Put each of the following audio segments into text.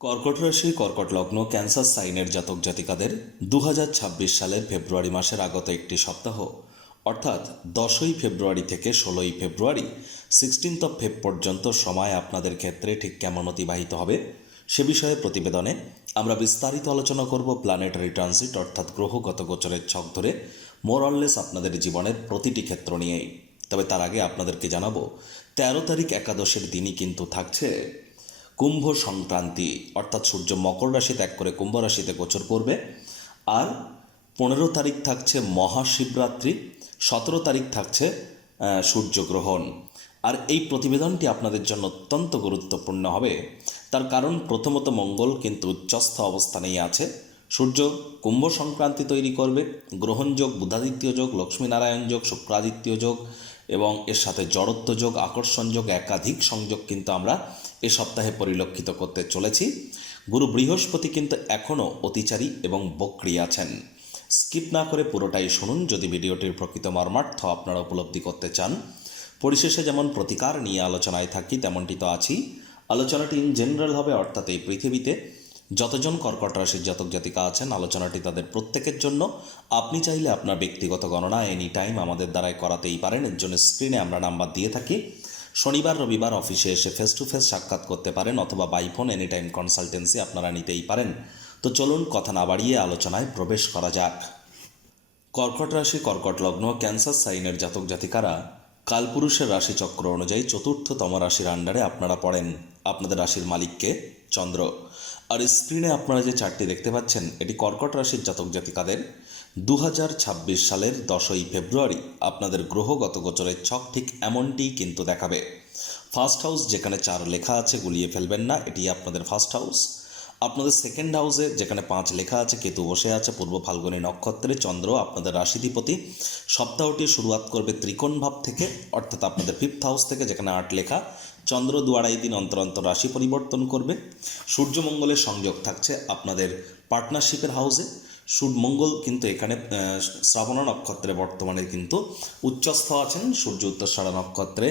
কর্কট রাশি, কর্কট লগ্ন, ক্যান্সার সাইনের জাতক জাতিকাদের 2026 সালের ফেব্রুয়ারি মাসের আগত একটি সপ্তাহ অর্থাৎ 10ই ফেব্রুয়ারি থেকে 16ই ফেব্রুয়ারি 16th ফেব পর্যন্ত সময় আপনাদের ক্ষেত্রে ঠিক কেমন অতিবাহিত হবে সে বিষয়ে প্রতিবেদনে আমরা বিস্তারিত আলোচনা করব। প্ল্যানেটারি ট্রানজিট অর্থাৎ গ্রহগত গোচরের ছক ধরে মোরঅললেস আপনাদের জীবনের প্রতিটি ক্ষেত্র নিয়েই। তবে তার আগে আপনাদেরকে জানাবো 13 তারিখ একাদশের দিনই কিন্তু থাকছে কুম্ভ সংক্রান্তি, অর্থাৎ সূর্য মকর রাশি ত্যাগ করে কুম্ভ রাশিতে গোচর করবে। আর 15 তারিখ থাকছে মহাশিবরাত্রি, 17 তারিখ থাকছে সূর্যগ্রহণ। আর এই প্রতিবেদনটি আপনাদের জন্য অত্যন্ত গুরুত্বপূর্ণ হবে। তার কারণ প্রথমত মঙ্গল কিন্তু উচ্চস্থ অবস্থানেই আছে। সূর্য কুম্ভ সংক্রান্তি তৈরি করবে, গ্রহণযোগ, বুধাদিত্য যোগ, লক্ষ্মীনারায়ণ যোগ, শুক্রাদিত্য যোগ এবং এর সাথে জড়ত্ব যোগ, আকর্ষণ যোগ, একাধিক সংযোগ কিন্তু আমরা এ সপ্তাহে পরিলক্ষিত করতে চলেছি। গুরু বৃহস্পতি কিন্তু এখনও অতিচারী এবং বক্রী আছেন। স্কিপ না করে পুরোটাই শুনুন যদি ভিডিওটির প্রকৃত মর্মার্থ আপনারা উপলব্ধি করতে চান। পরিশেষে যেমন প্রতিকার নিয়ে আলোচনায় থাকি তেমনটি তো আছি। আলোচনাটি ইন জেনারেল হবে, অর্থাৎ এই পৃথিবীতে যতজন কর্কট রাশির জাতক জাতিকা আছেন আলোচনাটি তাদের প্রত্যেকের জন্য। আপনি চাইলে আপনার ব্যক্তিগত গণনা এনি টাইম আমাদের দ্বারাই করাতেই পারেন। এর জন্য স্ক্রিনে আমরা নাম্বার দিয়ে থাকি। শনিবার রবিবার অফিসে এসে ফেস টু ফেস সাক্ষাৎ করতে পারেন অথবা by phone any time consultancy আপনারা নিতেই পারেন। তো চলুন কথা না বাড়িয়ে আলোচনায় প্রবেশ করা যাক। কর্কট রাশি, কর্কট লগ্ন, ক্যান্সার সাইনের জাতক জাতিকারা কালপুরুষের রাশিচক্র অনুযায়ী চতুর্থতম রাশির আন্ডারে আপনারা পড়েন। আপনাদের রাশির মালিককে চন্দ্র। আর স্ক্রিনে আপনারা যে চার্টটি দেখতে পাচ্ছেন এটি কর্কট রাশির জাতক জাতিকাদের 2026 সালের 10ই ফেব্রুয়ারি আপনাদের গ্রহগত গোচরের ছক ঠিক এমনটিই কিন্তু দেখাবে। ফার্স্ট হাউস যেখানে 4 লেখা আছে গুলিয়ে ফেলবেন না, এটি আপনাদের ফার্স্ট হাউস। আপনাদের সেকেন্ড হাউসে যেখানে 5 লেখা আছে কেতু বসে আছে পূর্ব ফাল্গুনী নক্ষত্রে, চন্দ্র আপনাদের রাশিধিপতি। সপ্তাহটি শুরুয়াত করবে ত্রিকোণ ভাব থেকে, অর্থাৎ আপনাদের 5th হাউস থেকে যেখানে 8 লেখা। চন্দ্র 2-2.5 দিন অন্তর অন্তর রাশি পরিবর্তন করবে। সূর্য মঙ্গলের সংযোগ থাকছে আপনাদের পার্টনারশিপের হাউসে। মঙ্গল কিন্তু এখানে শ্রাবণ নক্ষত্রে বর্তমানে কিন্তু উচ্চস্থ আছেন। সূর্য উত্তরসারা নক্ষত্রে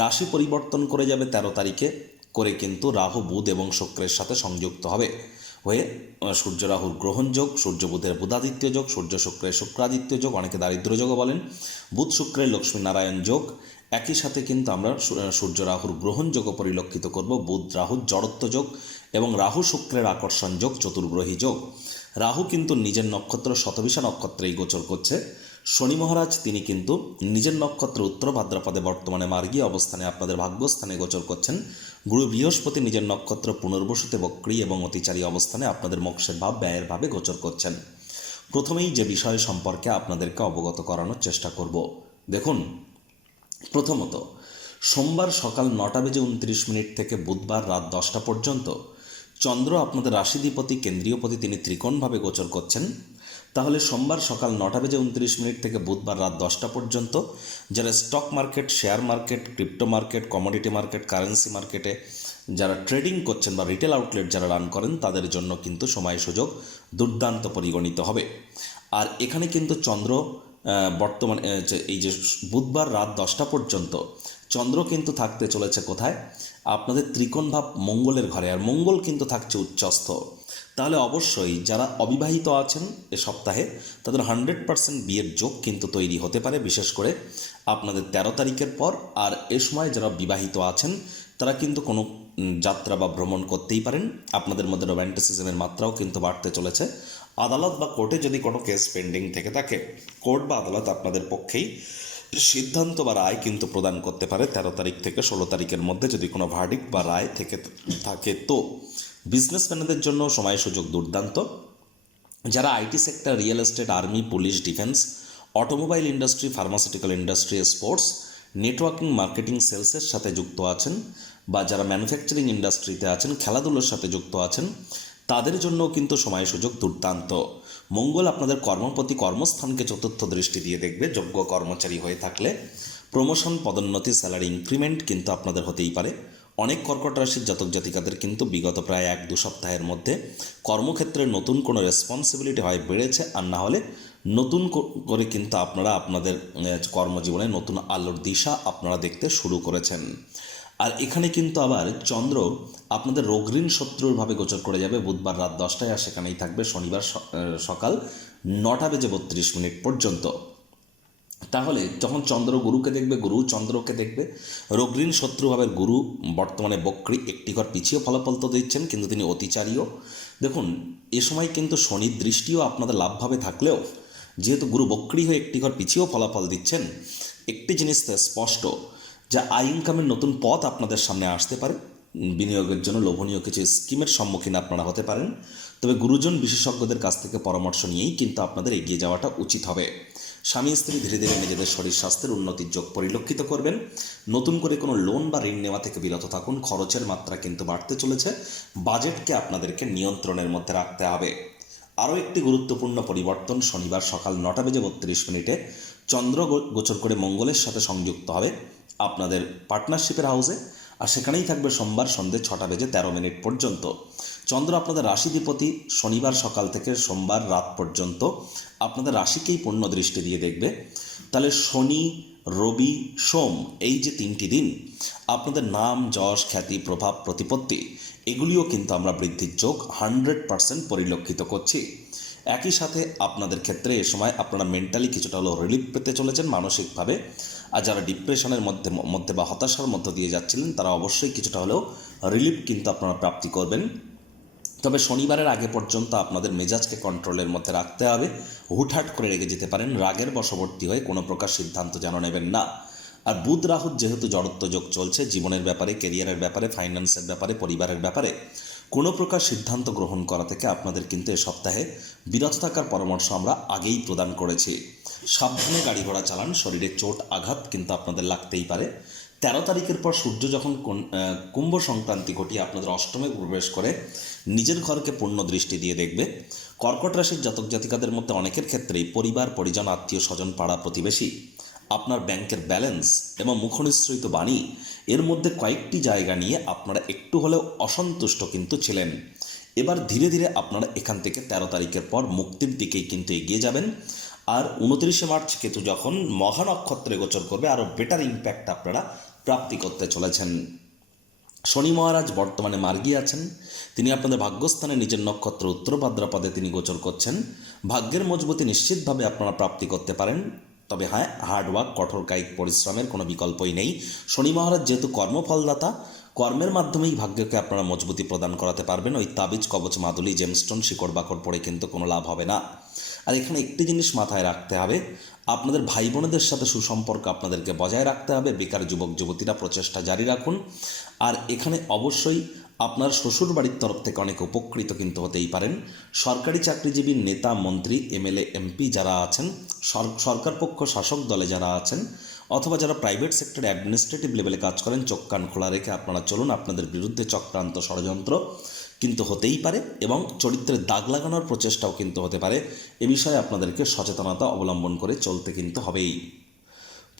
রাশি পরিবর্তন করে যাবে 13 তারিখে করে, কিন্তু রাহু, বুধ এবং শুক্রের সাথে সংযুক্ত হয়ে সূর্য রাহুর গ্রহণ যোগ, সূর্য বুধের বুধাদিত্য যোগ, সূর্য শুক্রের শুক্রাদিত্য যোগ, অনেকে দারিদ্র যোগও বলেন, বুধ শুক্রের লক্ষ্মীনারায়ণ যোগ। একই সাথে কিন্তু আমরা সূর্য রাহুর গ্রহণ যোগও পরিলক্ষিত করব, বুধ রাহুর জড়ত্ব যোগ এবং রাহু শুক্রের আকর্ষণ যোগ, চতুর্গ্রহী যোগ। রাহু কিন্তু নিজের নক্ষত্র শতবিশা নক্ষত্রেই গোচর করছে। শনি মহারাজ তিনি কিন্তু নিজের নক্ষত্র উত্তর ভাদ্রপদে বর্তমানে মার্গী অবস্থানে আপনাদের ভাগ্যস্থানে গোচর করছেন। গুরু বৃহস্পতি নিজের নক্ষত্র পুনর্বসুতে বক্রী এবং অতিচারী অবস্থানে আপনাদের মোক্ষের ভাব ব্যয়ের ভাবে গোচর করছেন। প্রথমেই যে বিষয় সম্পর্কে আপনাদেরকে অবগত করানোর চেষ্টা করব। দেখুন, প্রথমত সোমবার সকাল 9:29 থেকে বুধবার রাত 10টা পর্যন্ত চন্দ্র আপনাদের রাশিধিপতি কেন্দ্রীয়পতি তিনি ত্রিকোণভাবে গোচর করছেন। তাহলে সোমবার সকাল 9:29 থেকে বুধবার রাত 10টা পর্যন্ত যারা stock market, share market, crypto market, commodity market, currency মার্কেটে যারা ট্রেডিং করছেন বা রিটেল আউটলেট যারা রান করেন তাদের জন্য কিন্তু সময় সুযোগ দুর্দান্ত পরিগণিত হবে। আর এখানে কিন্তু চন্দ্র বর্তমানে এই যে বুধবার রাত 10টা পর্যন্ত চন্দ্র কিন্তু থাকতে চলেছে কোথায়? আপনাদের ত্রিকোণ ভাব মঙ্গলের ঘরে, আর মঙ্গল কিন্তু থাকছে উচ্চস্থ। তাহলে অবশ্যই যারা অবিবাহিত আছেন এ সপ্তাহে তাদের 100% বিয়ের যোগ কিন্তু তৈরি হতে পারে, বিশেষ করে আপনাদের 13 তারিখের পর। আর এ সময় যারা বিবাহিত আছেন তারা কিন্তু কোনো যাত্রা বা ভ্রমণ করতেই পারেন। আপনাদের মধ্যে রোম্যান্টিসিজমের মাত্রাও কিন্তু বাড়তে চলেছে। আদালত বা কোর্টে যদি কোনো কেস পেন্ডিং থেকে থাকে, কোর্ট বা আদালত আপনাদের পক্ষেই সিদ্ধান্ত বা রায় কিন্তু প্রদান করতে পারে 13 তারিখ থেকে 16 তারিখের মধ্যে যদি কোনো ভার্ডিক্ট বা রায় থেকে থাকে। তো বিজনেসম্যানদের জন্য সময় সুযোগ দুর্দান্ত। যারা IT sector, real estate, army, police, defence, automobile industry, pharmaceutical industry, sports, networking, marketing, সেলসের সাথে যুক্ত আছেন বা যারা ম্যানুফ্যাকচারিং ইন্ডাস্ট্রিতে আছেন, খেলাধুলোর সাথে যুক্ত আছেন তাদের জন্য কিন্তু সময় সুযোগ দুর্দান্ত। মঙ্গল আপনাদের কর্মপতি কর্মস্থানকে চতুর্থ দৃষ্টি দিয়ে দেখবে। যোগ্য কর্মচারী হয়ে থাকলে প্রমোশন, পদোন্নতি, স্যালারি ইনক্রিমেন্ট কিন্তু আপনাদের হতেই পারে। অনেক কর্কট রাশির জাতক জাতিকাদের কিন্তু বিগত প্রায় 1-2 সপ্তাহের মধ্যে কর্মক্ষেত্রে নতুন কোনো রেসপন্সিবিলিটি হয় বেড়েছে, আর না হলে নতুন করে কিন্তু আপনারা আপনাদের কর্মজীবনে নতুন আলোর দিশা আপনারা দেখতে শুরু করেছেন। আর এখানে কিন্তু আবার চন্দ্র আপনাদের রোগঋণ শত্রুরভাবে গোচর করে যাবে বুধবার রাত 10টায়, আর সেখানেই থাকবে শনিবার সকাল 9:32 পর্যন্ত। তাহলে যখন চন্দ্র গুরুকে দেখবে, গুরু চন্দ্রকে দেখবে, রোগঋণ শত্রুভাবের গুরু বর্তমানে বক্রী, একটি ঘর পিছিয়ে ফলাফল তো দিচ্ছেন, কিন্তু তিনি অতিচারীও। দেখুন, এ সময় কিন্তু শনির দৃষ্টিও আপনাদের লাভভাবে থাকলেও যেহেতু গুরু বক্রী হয়ে একটি ঘর পিছিয়েও ফলাফল দিচ্ছেন, একটি জিনিস স্পষ্ট যে আয় ইনকামের নতুন পথ আপনাদের সামনে আসতে পারে, বিনিয়োগের জন্য লোভনীয় কিছু স্কিমের সম্মুখীন আপনারা হতে পারেন। তবে গুরুজন বিশেষজ্ঞদের কাছ থেকে পরামর্শ নিয়েই কিন্তু আপনাদের এগিয়ে যাওয়াটা উচিত হবে। স্বামী স্ত্রী ধীরে ধীরে নিজেদের শরীর স্বাস্থ্যের উন্নতির যোগ পরিলক্ষিত করবেন। নতুন করে কোনো লোন বা ঋণ নেওয়া থেকে বিরত থাকুন। খরচের মাত্রা কিন্তু বাড়তে চলেছে, বাজেটকে আপনাদেরকে নিয়ন্ত্রণের মধ্যে রাখতে হবে। আরও একটি গুরুত্বপূর্ণ পরিবর্তন, শনিবার সকাল 9:32 চন্দ্র গোচর করে মঙ্গলের সাথে সংযুক্ত হবে আপনাদের পার্টনারশিপের হাউসে, আর সেখানেই থাকবে সোমবার সন্ধ্যে 6:13 পর্যন্ত। চন্দ্র আপনাদের রাশিধিপতি, শনিবার সকাল থেকে সোমবার রাত পর্যন্ত আপনাদের রাশিকেই পূর্ণ দৃষ্টি দিয়ে দেখবে। তাহলে শনি, রবি, সোম, এই যে 3টি দিন আপনাদের নাম, যশ, খ্যাতি, প্রভাব, প্রতিপত্তি এগুলিও কিন্তু আমরা বৃদ্ধির যোগ 100% পরিলক্ষিত করছি। একই সাথে আপনাদের ক্ষেত্রে এ সময় আপনারা মেন্টালি কিছুটা হলেও রিলিফ পেতে চলেছেন মানসিকভাবে। আর যারা ডিপ্রেশনের মধ্যে বা হতাশার মধ্য দিয়ে যাচ্ছিলেন, তারা অবশ্যই কিছুটা হলেও রিলিফ কিন্তু আপনারা প্রাপ্তি করবেন। তবে শনিবারের আগে পর্যন্ত আপনাদের মেজাজকে কন্ট্রোলের মধ্যে রাখতে হবে। হুটহাট করে রেগে যেতে পারেন, রাগের বশবর্তী হয়ে কোনো প্রকার সিদ্ধান্ত যেন নেবেন না। আর বুধ রাহুর যেহেতু জড়ত্ব যোগ চলছে, জীবনের ব্যাপারে, কেরিয়ারের ব্যাপারে, ফাইন্যান্সের ব্যাপারে, পরিবারের ব্যাপারে কোনো প্রকার সিদ্ধান্ত গ্রহণ করা থেকে আপনাদের কিন্তু এ সপ্তাহে বিরত থাকার পরামর্শ আমরা আগেই প্রদান করেছি। সাবধানে গাড়ি ঘোড়া চালান, শরীরে চোট আঘাত কিন্তু আপনাদের লাগতেই পারে। 13 তারিখের পর সূর্য যখন কুম্ভ সংক্রান্তি ঘটিয়ে আপনাদের অষ্টমে প্রবেশ করে নিজের ঘরকে পূর্ণ দৃষ্টি দিয়ে দেখবে, কর্কট রাশির জাতক জাতিকাদের মধ্যে অনেকের ক্ষেত্রেই পরিবার, পরিজন, আত্মীয় স্বজন, পাড়া প্রতিবেশী, আপনার ব্যাংকের ব্যালেন্স এবং মুখনিসৃত বাণী এর মধ্যে কয়েকটি জায়গা নিয়ে আপনারা একটু হলেও অসন্তুষ্ট কিন্তু ছিলেন। এবার ধীরে ধীরে আপনারা এখান থেকে 13 তারিখের পর মুক্তির দিকেই কিন্তু এগিয়ে যাবেন। আর 29শে মার্চ কেতু যখন মঘা নক্ষত্রে গোচর করবে, আরও বেটার ইম্প্যাক্ট আপনারা প্রাপ্তি করতে চলেছেন। শনি মহারাজ বর্তমানে মার্গী আছেন, তিনি আপনাদের ভাগ্যস্থানে নিজের নক্ষত্র উত্তর ভাদ্রপদে তিনি গোচর করছেন। ভাগ্যের মজবুতি নিশ্চিতভাবে আপনারা প্রাপ্তি করতে পারেন। তবে হ্যাঁ, হার্ডওয়ার্ক, কঠোর কায়িক পরিশ্রমের কোনো বিকল্পই নেই। শনি মহারাজ যেহেতু কর্মফলদাতা, কর্মের মাধ্যমেই ভাগ্যকে আপনারা মজবুতি প্রদান করাতে পারবেন। ওই তাবিজ, কবচ, মাদুলি, জেমস্টোন, শিকড় বাকড় পড়ে কিন্তু কোনো লাভ হবে না। আর এখানে একটি জিনিস মাথায় রাখতে হবে, আপনাদের ভাই বোনেদের সাথে সুসম্পর্ক আপনাদেরকে বজায় রাখতে হবে। বেকার যুবক যুবতীরা প্রচেষ্টা জারি রাখুন। আর এখানে অবশ্যই আপনার শ্বশুর বাড়ির তরফ থেকে অনেক উপকৃত কিন্তু হতেই পারেন। সরকারি চাকরিজীবী, নেতা, মন্ত্রী, এমএলএ, এমপি যারা আছেন, সরকার পক্ষ শাসক দলে যারা আছেন, অথবা যারা প্রাইভেট সেক্টরে অ্যাডমিনিস্ট্রেটিভ লেভেলে কাজ করেন, চোখ কান খোলা রেখে আপনারা চলুন। আপনাদের বিরুদ্ধে চক্রান্ত, ষড়যন্ত্র কিন্তু হতেই পারে এবং চরিত্রের দাগ লাগানোর প্রচেষ্টাও কিন্তু হতে পারে। এ বিষয়ে আপনাদেরকে সচেতনতা অবলম্বন করে চলতে কিন্তু হবেই।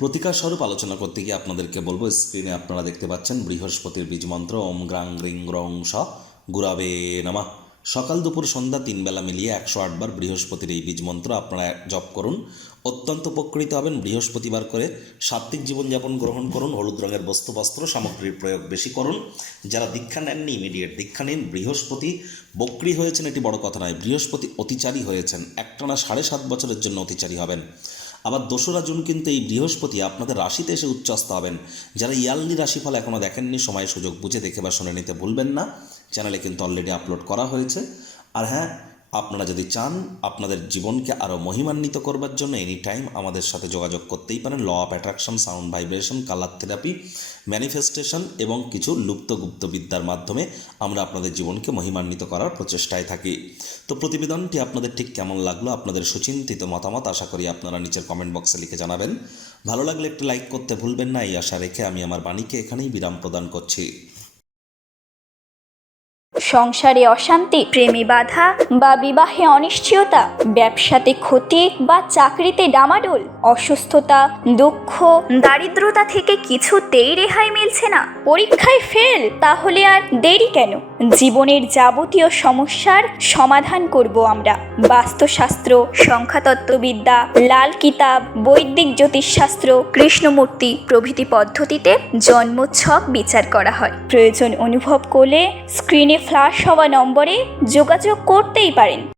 প্রতিকার স্বরূপ আলোচনা করতে গিয়ে আপনাদেরকে বলবো, স্ক্রিনে আপনারা দেখতে পাচ্ছেন বৃহস্পতির বীজ মন্ত্র ওম গ্রাং গ্রিং গ্রং স গুরাবে নমঃ। সকাল দুপুর সন্ধ্যা 3 বেলা মিলিয়ে 108 বার বৃহস্পতির এই বীজ মন্ত্র আপনারা জপ করুন। অত্যন্ত উপকৃত হবেন। বৃহস্পতিবার করে সাত্ত্বিক জীবনযাপন গ্রহণ করুন। হলুদ রঙের বস্তু বস্ত্র সামগ্রীর প্রয়োগ বেশি করুন। যারা দীক্ষা নেননি, ইমিডিয়েট দীক্ষা নিন। বৃহস্পতি বক্রী হয়েছেন এটি বড় কথা নয়, বৃহস্পতি অতিচারী হয়েছেন, একটানা 7.5 বছরের জন্য অতিচারী হবেন। আবার 2রা জুন কিন্তু এই বৃহস্পতি আপনাদের রাশিতে এসে উচ্চস্থ হবেন। যারা ইয়ারলি রাশিফল এখনও দেখেননি, সময় সুযোগ বুঝে দেখে বা শুনে নিতে ভুলবেন না। চ্যানেলে কিন্তু অলরেডি আপলোড করা হয়েছে। আর হ্যাঁ, আপনারা যদি চান আপনাদের জীবনকে আরও মহিমান্বিত করবার জন্য এনি টাইম আমাদের সাথে যোগাযোগ করতেই পারেন। Law of attraction, sound vibration, colour therapy, manifestation এবং কিছু লুপ্তগুপ্ত বিদ্যার মাধ্যমে আমরা আপনাদের জীবনকে মহিমান্বিত করার প্রচেষ্টায় থাকি। তো প্রতিবেদনটি আপনাদের ঠিক কেমন লাগলো, আপনাদের সুচিন্তিত মতামত আশা করি আপনারা নিচের কমেন্ট বক্সে লিখে জানাবেন। ভালো লাগলে একটু লাইক করতে ভুলবেন না। এই আশা রেখে আমি আমার বাণীকে এখানেই বিরাম প্রদান করছি। সংসারে অশান্তি, প্রেমে বাধা বা বিবাহে অনিশ্চয়তা, ব্যবসাতে ক্ষতি বা চাকরিতে ডামাডোল, অসুস্থতা, দুঃখ, দারিদ্রতা থেকে কিছুতেই রেহাই মিলছে না, পরীক্ষায় ফেল, তাহলে আর দেরি কেন? জীবনের যাবতীয় সমস্যার সমাধান করব আমরা। বাস্তুশাস্ত্র, সংখ্যাতত্ত্ববিদ্যা, লাল কিতাব, বৈদিক জ্যোতিষশাস্ত্র, কৃষ্ণমূর্তি প্রভৃতি পদ্ধতিতে জন্মছক বিচার করা হয়। প্রয়োজন অনুভব করলে স্ক্রিনে ফ্ল্যাশ হওয়া নম্বরে যোগাযোগ করতেই পারেন।